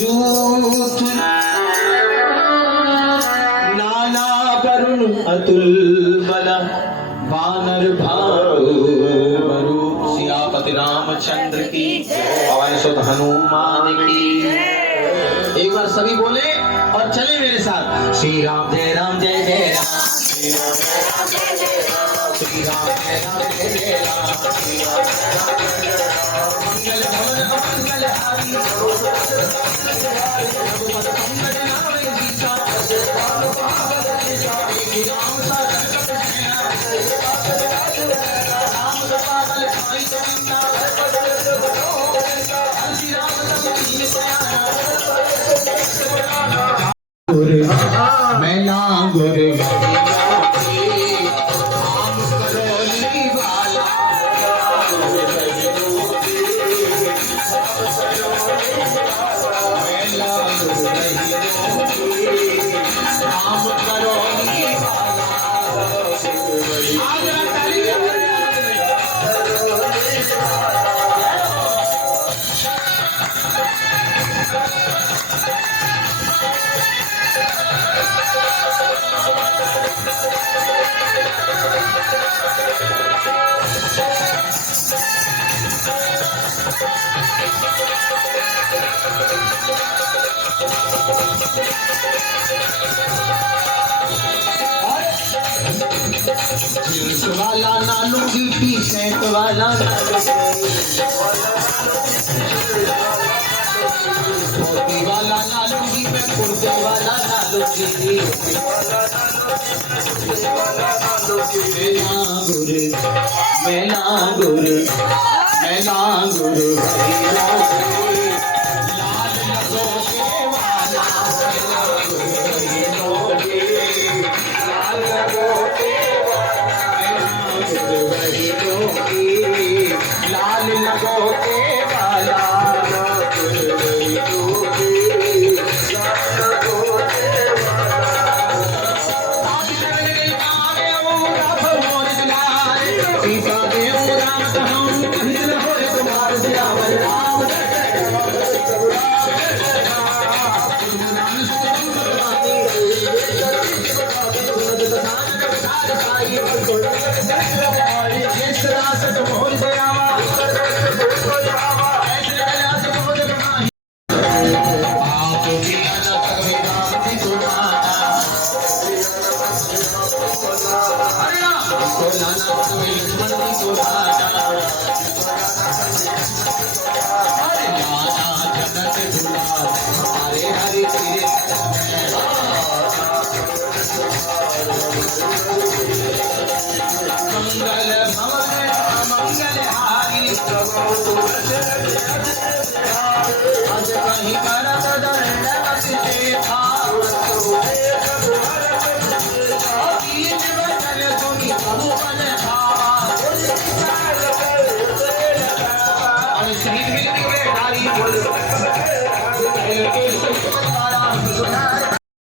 जूथ नाना वरुण अतुल बल वानर भारू सियापति रामचंद्र की पवन सुत हनुमान की। एक बार सभी बोले और चले मेरे साथ। श्री राम जय राम जय जय राम, श्री राम जय राम जय जय राम, श्री राम जय राम जय जय राम, श्री राम जय राम जय जय राम। मंगल भवन मंगल हारी रघुपति मंगल नाम सीता, राम सा मैं नागुर वाला नानू की सेंट वाला वाला नानू की मैं कुर्ते वाला नानू की मैं नागुर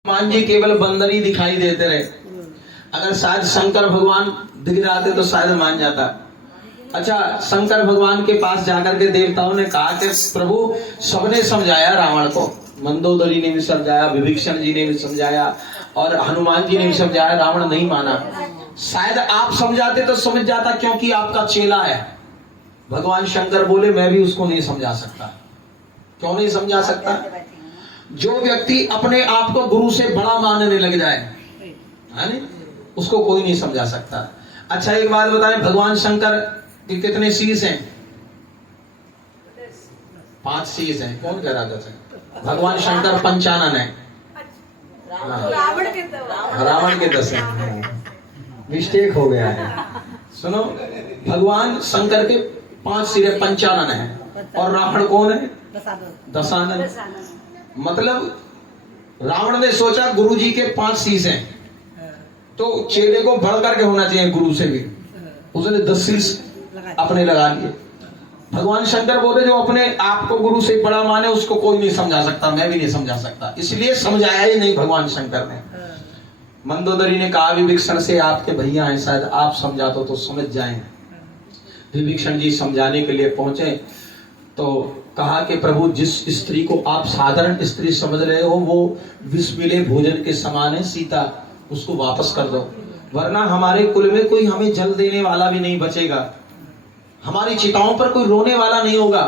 हनुमान जी केवल बंदर ही दिखाई देते रहे। अगर शायद शंकर भगवान दिख जाते तो शायद मान जाता। अच्छा, शंकर भगवान के पास जाकर के देवताओं ने कहा कि प्रभु सबने समझाया, रावण को मंदोदरी ने भी समझाया, विभीषण जी ने भी समझाया और हनुमान जी ने भी समझाया, रावण नहीं माना। शायद आप समझाते तो समझ जाता, क्योंकि आपका चेला है। भगवान शंकर बोले मैं भी उसको नहीं समझा सकता। क्यों नहीं समझा सकता? जो व्यक्ति अपने आप को गुरु से बड़ा मानने लग जाए, है नहीं, उसको कोई नहीं समझा सकता। अच्छा, एक बात बताएं, भगवान शंकर के कितने शीश हैं? 5 शीश हैं। कौन कह रहा था? भगवान शंकर 55 है, रावण के 10 हैं। मिस्टेक हो गया है। सुनो, भगवान शंकर के 5 सिरे 55 है और रावण कौन है? दशानन। मतलब रावण ने सोचा गुरु जी के 5 शीश हैं तो चेले को बढ़ करके होना चाहिए गुरु से भी। उसने 10 शीश अपने लगा लिए। भगवान शंकर बोले जो अपने आप को गुरु से बड़ा माने उसको कोई नहीं समझा सकता, मैं भी नहीं समझा सकता, इसलिए समझाया ही नहीं भगवान शंकर ने। मंदोदरी ने कहा विभीषण से, आपके भैया हैं, शायद आप समझा तो समझ जाएं। विभीषण जी समझाने के लिए पहुंचे तो कहा कि प्रभु जिस स्त्री को आप साधारण स्त्री समझ रहे हो वो विष मिले भोजन के समान है, सीता उसको वापस कर दो, वरना हमारे कुल में कोई हमें जल देने वाला भी नहीं बचेगा, हमारी चिताओं पर कोई रोने वाला नहीं होगा।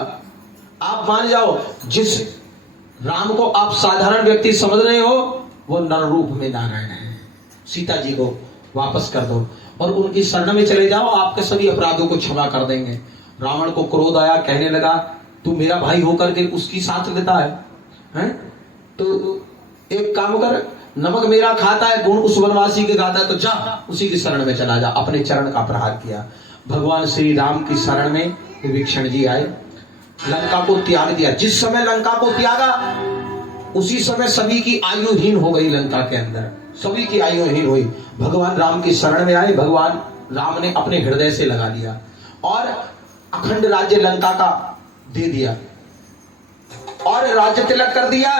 आप मान जाओ जिस राम को आप साधारण व्यक्ति समझ रहे हो वो नर रूप में नारायण है, सीता जी को वापस कर दो और उनकी शरण में चले जाओ, आपके सभी अपराधों को क्षमा कर देंगे। रावण को क्रोध आया, कहने लगा तू मेरा भाई होकर के उसकी साथ लेता है? तो एक काम कर, नमक मेरा खाता है, गुण उस वनवासी के गाता है, तो जा उसी की शरण में चला जा। अपने चरण का प्रहार किया। भगवान श्री राम की शरण में विभीषण जी आए, लंका को त्याग दिया। जिस समय लंका को त्यागा उसी समय सभी की आयुहीन हो गई, लंका के अंदर सभी की आयुहीन हुई। भगवान राम की शरण में आए, भगवान राम ने अपने हृदय से लगा लिया और अखंड राज्य लंका का दे दिया और राज्य तिलक कर दिया।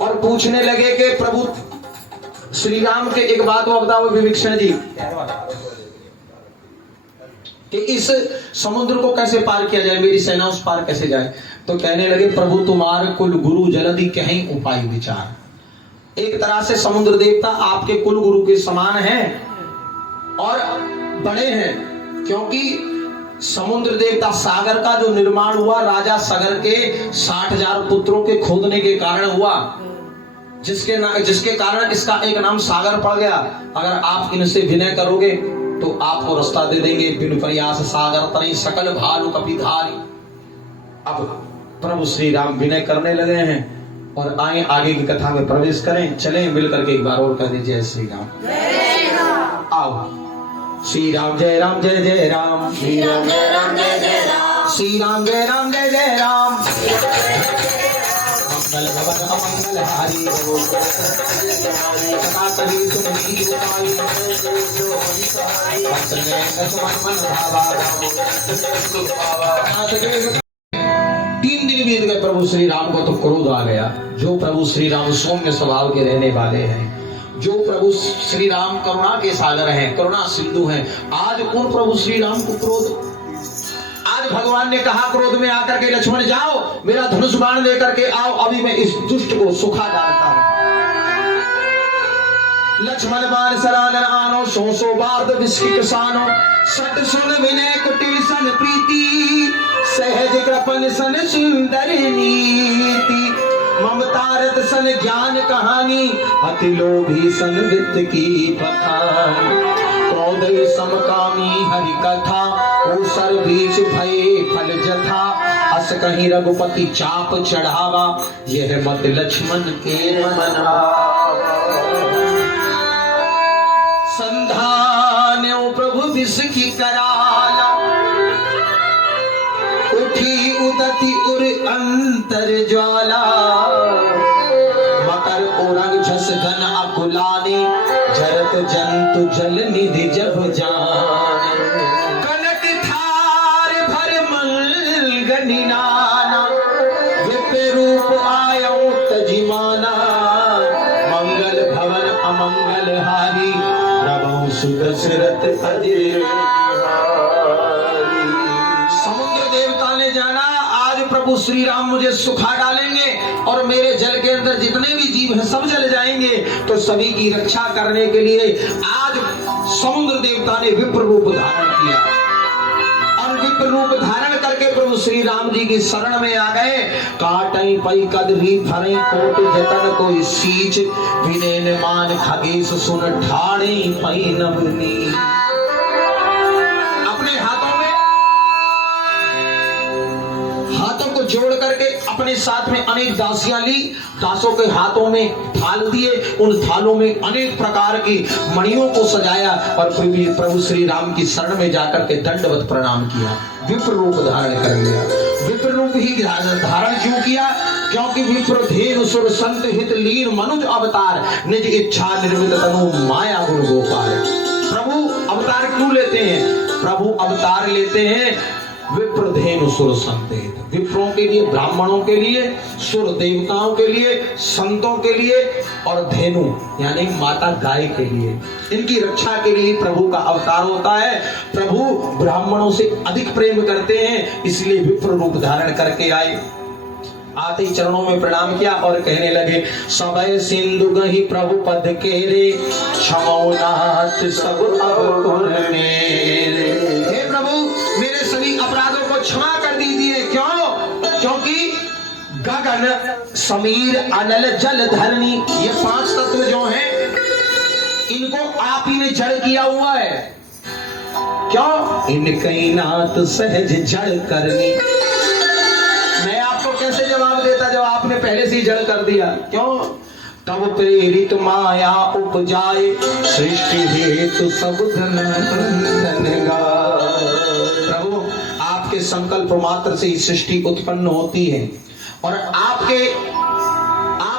और पूछने लगे कि प्रभु श्री राम के एक बात वो बताओ विभीषण जी कि इस समुद्र को कैसे पार किया जाए, मेरी सेना उस पार कैसे जाए? तो कहने लगे प्रभु तुम्हार कुल गुरु जल्दी कहीं उपाय विचार। एक तरह से समुद्र देवता आपके कुल गुरु के समान हैं और बड़े हैं, क्योंकि समुद्र देवता सागर का जो निर्माण हुआ राजा सगर के 60,000 पुत्रों के खोदने के कारण हुआ, जिसके कारण इसका एक नाम सागर पड़ गया। अगर आप इनसे विनय करोगे तो आपको रास्ता दे देंगे। बिन प्रयास सागर तरी सकल भालु कपिधारी। अब प्रभु श्री राम विनय करने लगे हैं और आए आगे की कथा में प्रवेश करें। चलें मिलकर के एक बार और कह दीजिए श्री राम। आओ श्री राम जय राम जय जय राम, श्री राम जय राम जय जय राम, श्री राम जय राम जय जय राम। मंगल भवन अमंगल हारी कथा कभी सुनी उपाई तीन दिन बीत गए। प्रभु श्री राम को तो क्रोध आ गया। जो प्रभु श्री राम सौम्य स्वभाव के रहने वाले हैं, जो प्रभु श्री राम करुणा के सागर हैं, करुणा सिंधु हैं, आज उन प्रभु श्री राम को क्रोध। आज भगवान ने कहा क्रोध में आकर के लक्ष्मण जाओ मेरा धनुष बाण लेकर के आओ, अभी मैं इस दुष्ट को सुखा डालता हूं। लक्ष्मण बाण सरादर आनो, सो बार्द विस्की किसानो, सट सुन विनय कुटिल सन प्रीति, सहज कृपन सन सुंदर नीति, ममतारत सन ज्ञान कहानी, अति लोभी सन वित्त की बखान, क्रोध समकामी हरि कथा, ऊसर बीच भय फल जथा, अस कहीं रघुपति चाप चढ़ावा, यह मत लक्ष्मण के मना। संधान्यो प्रभु विष की कराला, उठी उदति उर अंतर ज्वाला, मकर उरंग झस घन अकुलानी, जरत जंतु जल निधि जब जाने, कनक थार भर मल गनिनाना, विप रूप आयो तजिमाना, मंगल भवन अमंगल हारी, प्रभु सुदशरथ अजय। समुद्र देवता ने जाना आज प्रभु श्री राम मुझे सुखा डालेंगे और मेरे जल के अंदर जितने भी जीव हैं सब जल जाएंगे, तो सभी की रक्षा करने के लिए आज समुद्र देवता ने विप्र रूप धारण किया और विप्र रूप धारण करके प्रभु श्री राम जी की शरण में आ गए। काटई पई कदरी भरे कोट जतन कोई सीच, विनेन मान खगेश सुन ठाणे पई नवनी। अपने हाथों को जोड़ करके अपने साथ में अनेक दासियां ली, दासों के हाथों में थाल दिए, उन थालों में अनेक प्रकार की मणियों को सजाया और प्रभु श्री राम की शरण में जाकर के दंडवत प्रणाम किया। विप्र रूप धारण कर लिया। विप्र रूप ही धारण क्यों किया? क्योंकि विप्र धेनु सुर संत हित लीन मनुज अवतार, निज इच्छा निर्मित तनु माया गुण गोपाल। प्रभु अवतार क्यों लेते हैं? प्रभु अवतार लेते हैं विप्र धेनु सुर संत हित, विप्रों के लिए, ब्राह्मणों के लिए, सुर देवताओं के लिए, संतों के लिए और धेनु यानी माता गाय के लिए, इनकी रक्षा के लिए प्रभु का अवतार होता है। प्रभु ब्राह्मणों से अधिक प्रेम करते हैं, इसलिए विप्र रूप धारण करके आए। आते ही चरणों में प्रणाम किया और कहने लगे, सबय सिंधु गहि प्रभु पद के रे, क्षमौनाथ सब अवगुण मेरे। हे प्रभु, मेरे सभी अपराधों को क्षमा कर दीजिए। क्यों? क्योंकि गगन समीर अनल जल धरणी, ये 5 तत्व जो हैं इनको आप ही ने जड़ किया हुआ है। क्यों? इनकई नाथ सहज जड़ करनी। मैं आपको कैसे जवाब देता जब आपने पहले से ही जड़ कर दिया? क्यों? तब प्रेरित माया उपजाए, सृष्टि हेतु सब धन गाए। प्रभु, आपके संकल्प मात्र से ही सृष्टि उत्पन्न होती है और आप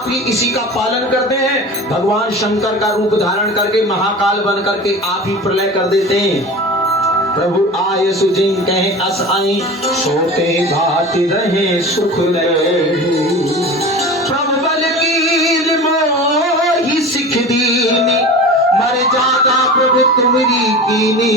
ही इसी का पालन करते हैं। भगवान शंकर का रूप धारण करके महाकाल बन करके आप ही प्रलय कर देते हैं। प्रभु आय सुजिन कहे अस आई, सोते भाति रहे सुख लय। प्रभु बल कील मोहि सिख दीनी, मर जाता प्रभु तुमरी कीनी।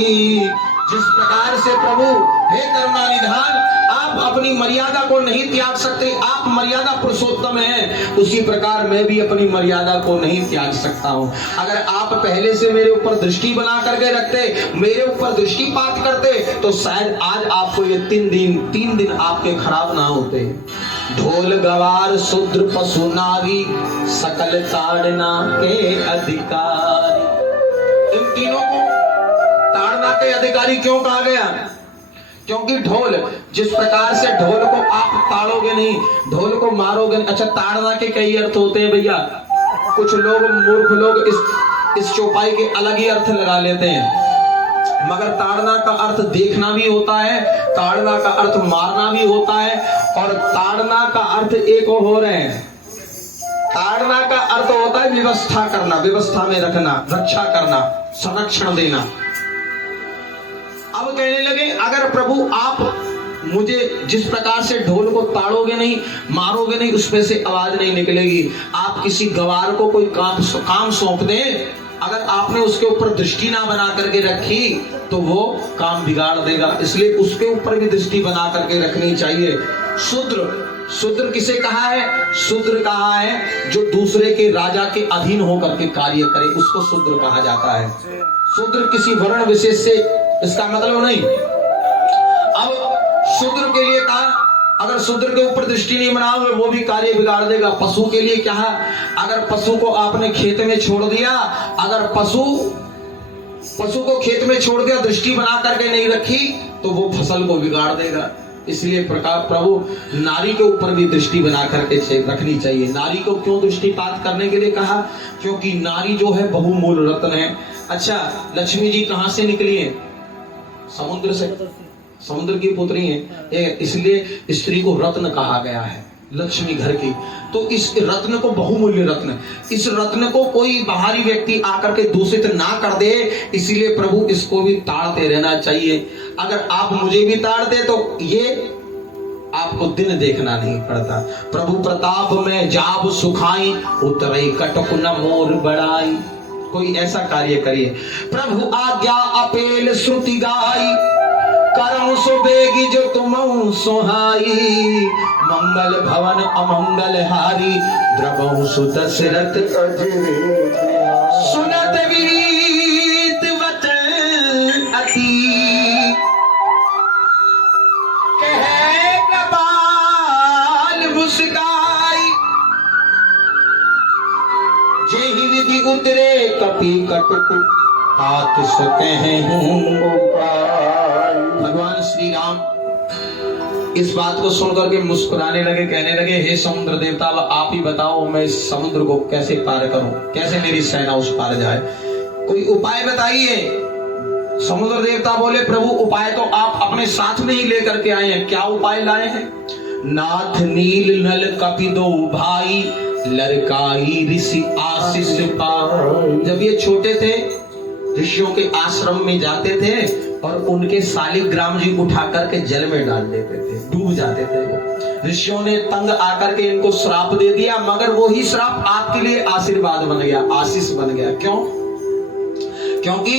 जिस प्रकार से प्रभु हे करुणा निधान आप अपनी मर्यादा को नहीं त्याग सकते, आप मर्यादा पुरुषोत्तम हैं, उसी प्रकार मैं भी अपनी मर्यादा को नहीं त्याग सकता हूं। अगर आप पहले से मेरे ऊपर दृष्टि बना करके रखते, मेरे ऊपर दृष्टिपात करते, तो शायद आज आपको ये 3 दिन आपके खराब ना होते। ढोल गवार शूद्र पशु नारी, सकल ताड़ना के अधिकारी। इन तीनों को ताड़ना के अधिकारी क्यों कहा गया? क्योंकि ढोल, जिस प्रकार से ढोल को आप ताड़ोगे नहीं, ढोल को मारोगे नहीं। अच्छा, ताड़ना के कई अर्थ होते हैं भैया। कुछ लोग मूर्ख लोग इस चौपाई के अलग ही अर्थ लगा लेते हैं, मगर ताड़ना का अर्थ देखना भी होता है, ताड़ना का अर्थ मारना भी होता है, और ताड़ना का अर्थ एक और है। ताड़ना का अर्थ होता है व्यवस्था करना, व्यवस्था में रखना, रक्षा करना, संरक्षण देना। अब कहने लगे, अगर प्रभु आप मुझे जिस प्रकार से ढोल को ताड़ोगे नहीं, मारोगे नहीं, उसमें से आवाज नहीं निकलेगी। आप किसी गवार को कोई काम सौंप दें, अगर आपने उसके ऊपर दृष्टि ना बना करके रखी तो वो काम बिगाड़ देगा। इसलिए उसके ऊपर भी दृष्टि बना करके रखनी चाहिए। शूद्र किसे कहा है? शूद्र कहा है जो दूसरे के राजा के अधीन होकर के कार्य करे, उसको शूद्र कहा जाता है। शूद्र किसी वर्ण विशेष से इसका मतलब नहीं। अब शूद्र के लिए कहा, अगर शूद्र के ऊपर दृष्टि नहीं बनाओगे वो भी कार्य बिगाड़ देगा। पशु के लिए क्या है? अगर पशु को आपने खेत में छोड़ दिया, अगर पशु को खेत में छोड़ दिया, दृष्टि बना करके नहीं रखी, तो वो फसल को बिगाड़ देगा। इसलिए प्रकार प्रभु नारी के ऊपर भी दृष्टि बना करके रखनी चाहिए। नारी को क्यों दृष्टिपात करने के लिए कहा? क्योंकि नारी जो है बहुमूल रत्न है। अच्छा, लक्ष्मी जी कहां से निकली है? समुद्र से, समुद्र की पुत्री है, इसलिए स्त्री को रत्न कहा गया है, लक्ष्मी घर की। तो इस रत्न को बहुमूल्य रत्न, इस रत्न को कोई बाहरी व्यक्ति आकर के दूषित ना कर दे, इसीलिए प्रभु इसको भी ताड़ते रहना चाहिए। अगर आप मुझे भी ताड़ते तो ये आपको दिन देखना नहीं पड़ता। प्रभु प्रताप में जाब सुखाई, उतरई कटक न मोर बढ़ाई। कोई ऐसा कार्य करिए। प्रभु आज्ञा अपेल श्रुति गाई, करऊं सो बेगी जो तुमऊ सोहाई। मंगल भवन अमंगल हारी, द्रवहु सु दशरथ सुनत विनीत वचन अति। कहे कपाल मुस्काई, जेहि विधि उतरे कपि कटुक, हाथ सके हैं। भगवान श्री राम इस बात को सुनकर के मुस्कुराने लगे, कहने लगे, हे समुद्र देवता, आप ही बताओ मैं इस समुद्र को कैसे पार करूं, कैसे मेरी सेना उस पार जाए, कोई उपाय बताइए। समुद्र देवता बोले, प्रभु उपाय तो आप अपने साथ में ही लेकर के आए हैं। क्या उपाय लाए हैं? नाथ नील नल कपि दो भाई, लड़काई ऋषि आशीष पाई। जब ये छोटे थे, ऋषियों के आश्रम में जाते थे और उनके शालिग्राम जी उठा करके जल में डाल देते थे, डूब जाते थे वो। ऋषियों ने तंग आकर के इनको श्राप दे दिया, मगर वही श्राप आपके लिए आशीर्वाद बन गया, आशीष बन गया। क्यों? क्योंकि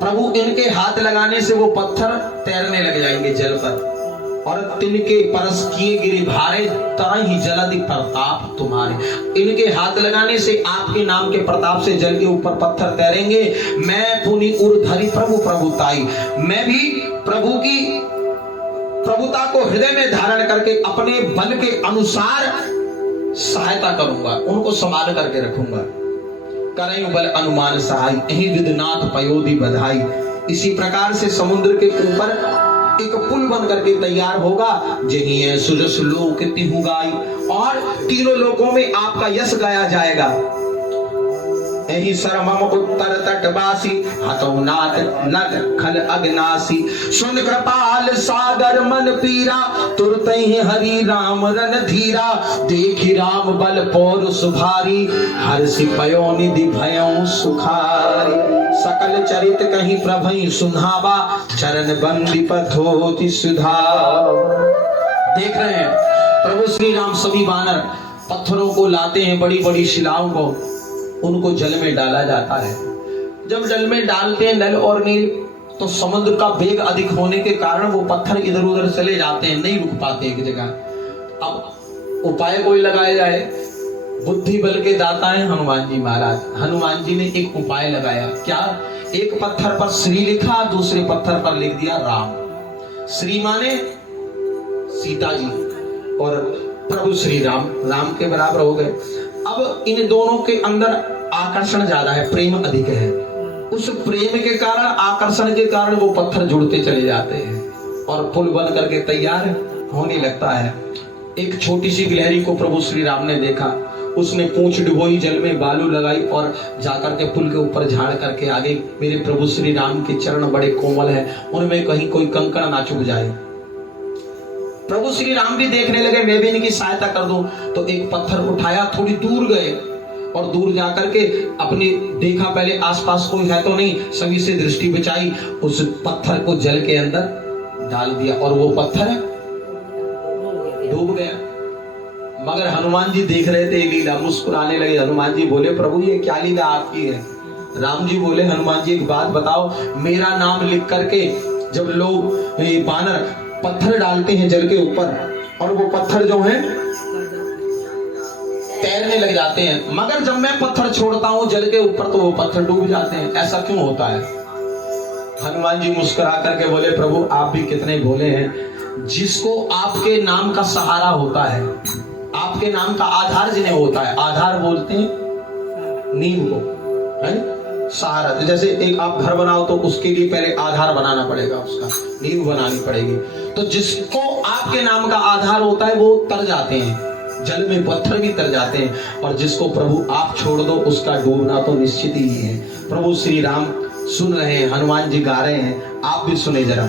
प्रभु इनके हाथ लगाने से वो पत्थर तैरने लग जाएंगे जल पर। और तिनके परस किए गिरे भारे, तरह ही जलधि प्रताप तुम्हारे। इनके हाथ लगाने से, आपके नाम के प्रताप से जल के ऊपर पत्थर तैरेंगे। मैं पुनि उर्धरि प्रभु प्रभुताई, मैं भी प्रभु की प्रभुता को हृदय में धारण करके अपने बल के अनुसार सहायता करूंगा, उनको संभाल करके रखूंगा। करयु बल अनुमान सहाय, यही विदनाथ पयोधि बधाई। इसी प्रकार से समुद्र के ऊपर एक पुल बन करके तैयार होगा। जही है सुजस लोक तिहु गाई, और तीनों लोकों में आपका यश गाया जाएगा। यही सरमम उत्तर तटवासी, हतौ नाथ नट खल अग्नासी। सुन कृपाल सागर मन पीरा, तुरत ही हरि राम रन धीरा। देखी राम बल पौरुष भारी, हर्षि पयो निधि भयौ सुखारी। सकल चरित कहीं प्रभई सुनावा, चरण बंदी पथोति सुधा। देख रहे हैं प्रभु श्री राम सभी वानर पत्थरों को लाते हैं, बड़ी बड़ी शिलाओं को, उनको जल में डाला जाता है। जब जल में डालते हैं नल और नील, तो समुद्र का वेग अधिक होने के कारण वो पत्थर इधर उधर चले जाते हैं, नहीं रुक पाते एक जगह। अब उपाय कोई लगाया जाए, बुद्धि बल के दाता है हनुमान जी महाराज। हनुमान जी ने एक उपाय लगाया। क्या? एक पत्थर पर श्री लिखा, दूसरे पत्थर पर लिख दिया राम। श्री माने सीता जी और प्रभु श्री राम, राम के बराबर हो गए। अब इन दोनों के अंदर आकर्षण ज्यादा है, प्रेम अधिक है। उस प्रेम के कारण, आकर्षण के कारण वो पत्थर जुड़ते चले जाते हैं और पुल बन करके तैयार होने लगता है। एक छोटी सी गिलहरी को प्रभु श्री राम ने देखा, उसने पूंछ डुबोई, जल में बालू लगाई और जाकर के पुल के ऊपर झाड़ करके आ गई। मेरे प्रभु श्री राम के चरण बड़े कोमल हैं, उनमें कहीं कोई कंकड़ ना चुभ जाए। प्रभु श्री राम भी देखने लगे, मैं भी इनकी सहायता कर दूं। तो एक पत्थर उठाया, थोड़ी दूर गए और दूर जाकर के अपनी देखा, पहले आसपास कोई है तो नहीं, सभी से दृष्टि बचाई, उस पत्थर को जल के अंदर डाल दिया और वो पत्थर डूब गया। मगर हनुमान जी देख रहे थे लीला, मुस्कुराने लगे। हनुमान जी बोले, प्रभु ये क्या लीला आपकी है? राम जी बोले, हनुमान जी एक बात बताओ, मेरा नाम लिख करके जब लोग बानर पत्थर डालते हैं जल के ऊपर और वो पत्थर जो है तैरने लग जाते हैं, मगर जब मैं पत्थर छोड़ता हूं जल के ऊपर तो वो पत्थर डूब जाते हैं, ऐसा क्यों होता है? हनुमान जी मुस्कुरा करके बोले, प्रभु आप भी कितने भोले हैं। जिसको आपके नाम का सहारा होता है, आपके नाम का आधार जिन्हें होता है, आधार बोलते हैं नींव को, है सहारा। तो जैसे एक आप घर बनाओ तो उसके लिए पहले आधार बनाना पड़ेगा, उसका नींव बनानी पड़ेगी। तो जिसको आपके नाम का आधार होता है वो तर जाते हैं, जल में पत्थर भी तर जाते हैं। और जिसको प्रभु आप छोड़ दो उसका डूबना तो निश्चित ही है। प्रभु श्री राम सुन रहे हैं, हनुमान जी गा रहे हैं, आप भी सुने जरा।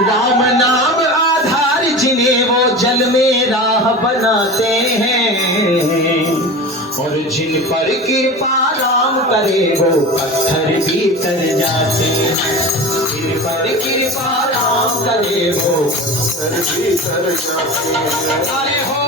राम नाम आधार जिन्हें वो जल में राह बनाते हैं, और जिन पर कृपा राम करे वो पत्थर भी तर जाते हैं। जिन पर कृपा राम करे वो पत्थर भी तर जाते हैं। अरे हो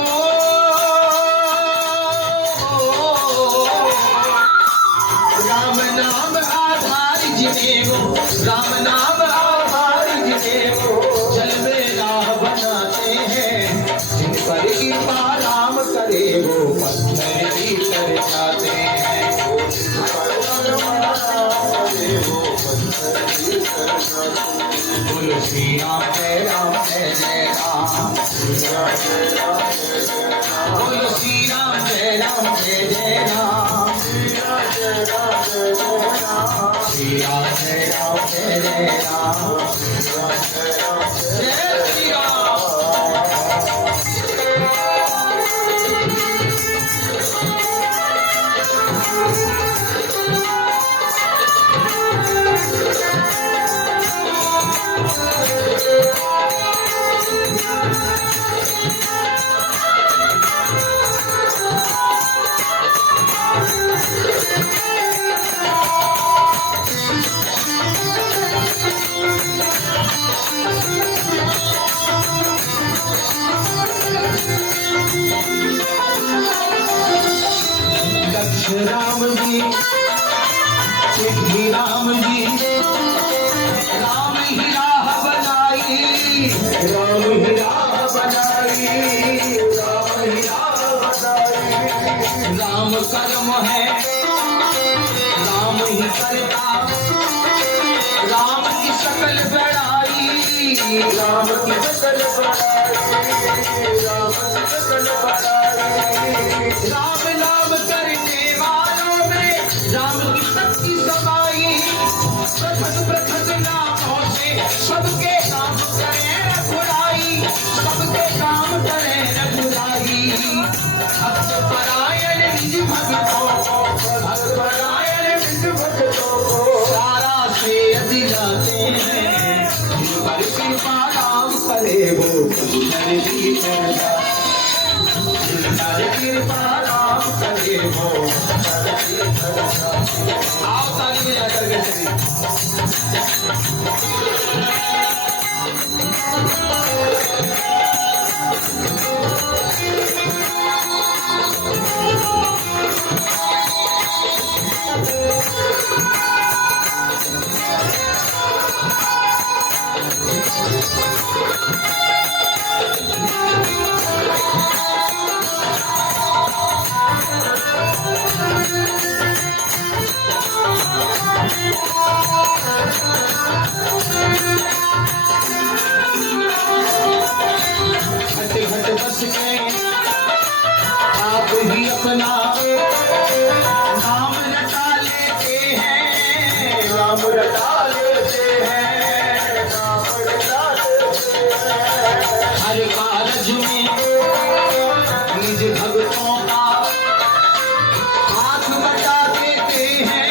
राम नाम आधार जिन्हें वो, राम नाम आधार जिन्हें वो जल में राह बनाते हैं। जिन पर कृपा राम करे वो पत्थर भी तर जाते हैं। बोलो श्री राम जय राम जय जय राम, बोलो श्री राम जय राम जय जय राम, श्री राम जय राम जय जय राम, जय श्री राम। राम जी एक ही राम जी राम ही राह बनाई, राम ही राह बनाई, राम ही राह बनाई। राम कर्म है राम ही करता, राम की सकल बड़ाई, राम की सकल बड़ाई, राम की सकल बड़ाई। राम नाम करने वालों में राम की शक्ति समाई, प्रथम प्रथम नामों से सबके काम करे रघुराई, सबके काम करे रघुराई। भक्त परायण निज भक्तों को, भक्त परायण निज भक्तों को सारा श्रेय दिलाते हैं। जिन पर कृपा राम करे वो नर की पैदा, जिन पर कृपा राम करे वो नर की पैदा। आओ ताली में जाकर के चलिए। घट बस के आप ही अपना नाम रटा लेते हैं, नाम रटा लेते हैं, नाम रटा लेते हैं। हर कारज में निज भक्तों का हाथ बटा देते हैं,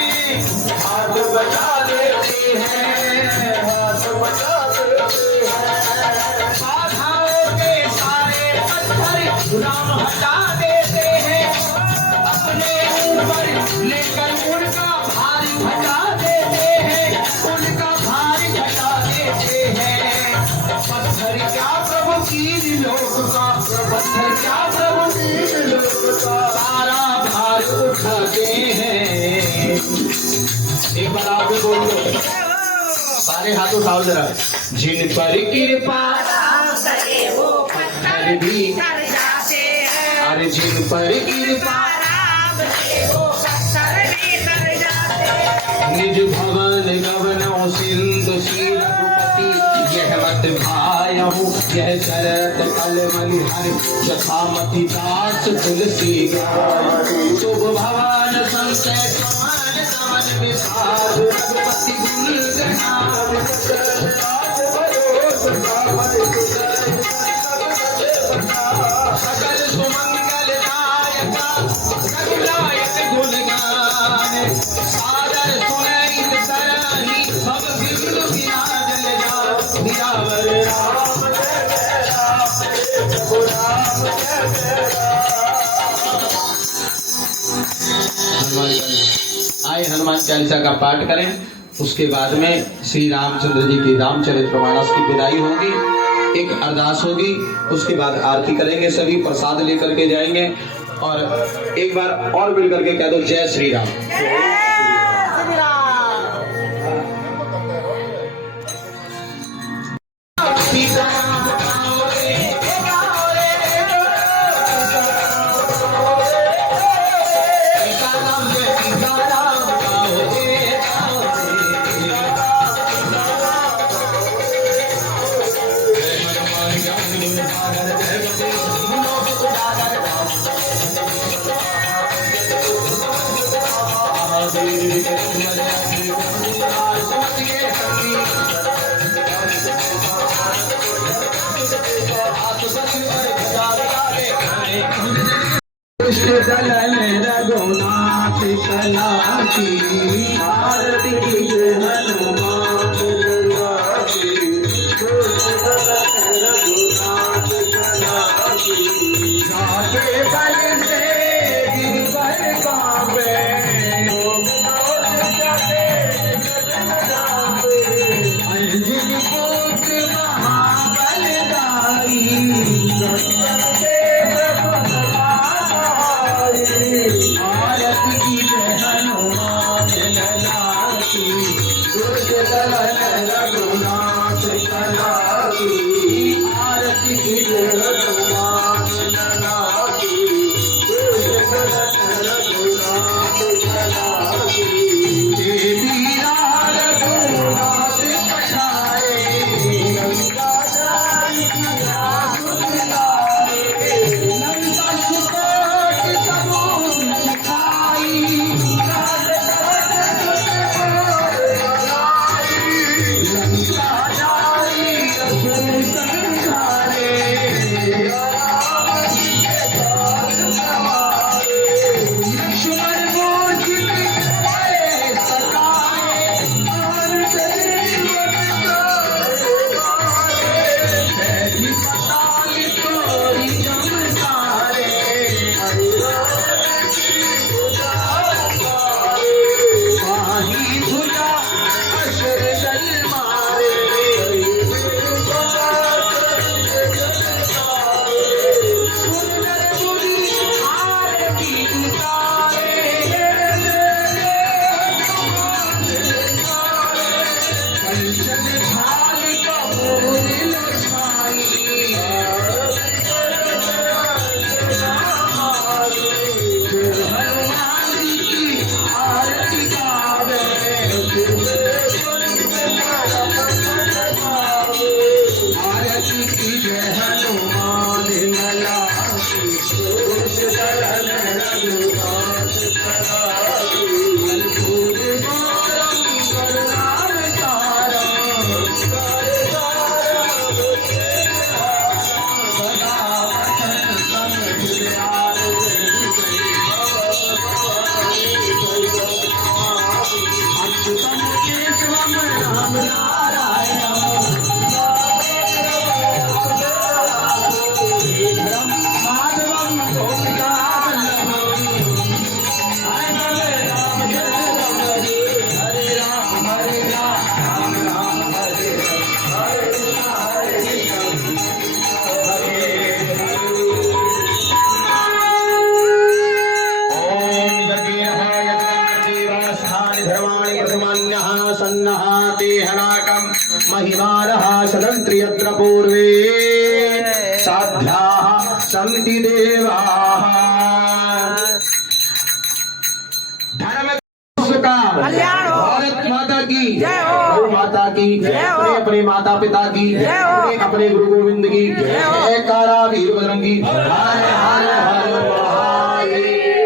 हाथ बटा देते हैं, हाथ बटा देते हैं। बाधाओं के सारे पत्थर राम हटा देते हैं, अपने ऊपर लेकर उनका भार हटा देते हैं, उनका भार हटा देते हैं। पत्थर क्या प्रभु कीन लोक का, पत्थर क्या प्रभु कीन लोक का सारा भार उठाते हैं। एक बार आप भी बोल दो, सारे हाथ उठाओ जरा। जिन पर कृपा करे वो पत्थर भी कर जाते हैं, अरे जिन पर कृपा वो पत्थर भी कर जाते हैं। निज भवन गवनों सिंधु श्री रघुपति, यह मत भायहु यह चरत कल मलिहर, यथामति दास तुलसी गाय। शुभ भवन संचय समान दमन विसार, रघुपति गुण गणाम सकल सुमंगल दायक रघुनायक गुणगान, सादर सुनैत सरहि सब बिरु बिराजल जा। निरावर राम जय जय राम, प्रभु राम जय जय राम। आए हनुमान चालीसा का पाठ करें, उसके बाद में श्री रामचंद्र जी की रामचरितमानस की विदाई होगी, एक अरदास होगी, उसके बाद आरती करेंगे, सभी प्रसाद लेकर के जाएंगे। और एक बार और मिल करके कह दो जय श्री राम। रघुनाथ कला की आरती हनुमान लला की, रघुनाथ कला की जाके बल से गिरवर कांपे, अंजन पुत्र महाबलदाई, आरती की हनुमान लला कल्याण हो। भारत माता की जय हो। गौ माता की जय हो। अपने अपने माता पिता की जय हो। अपने अपने गुरु गोविंद की जय हो। जयकारा वीर बजरंगी हर हर हर महादेव।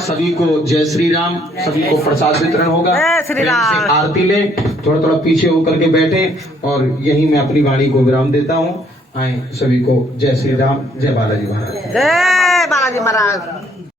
सभी को जय श्री राम। सभी को प्रसाद वितरण होगा। जय श्री प्रेम से राम। आरती ले, थोड़ा थोड़ा पीछे होकर के बैठे और यही मैं अपनी वाणी को विराम देता हूँ। आए सभी को जय श्री राम, जय बालाजी महाराज। जय बालाजी महाराज।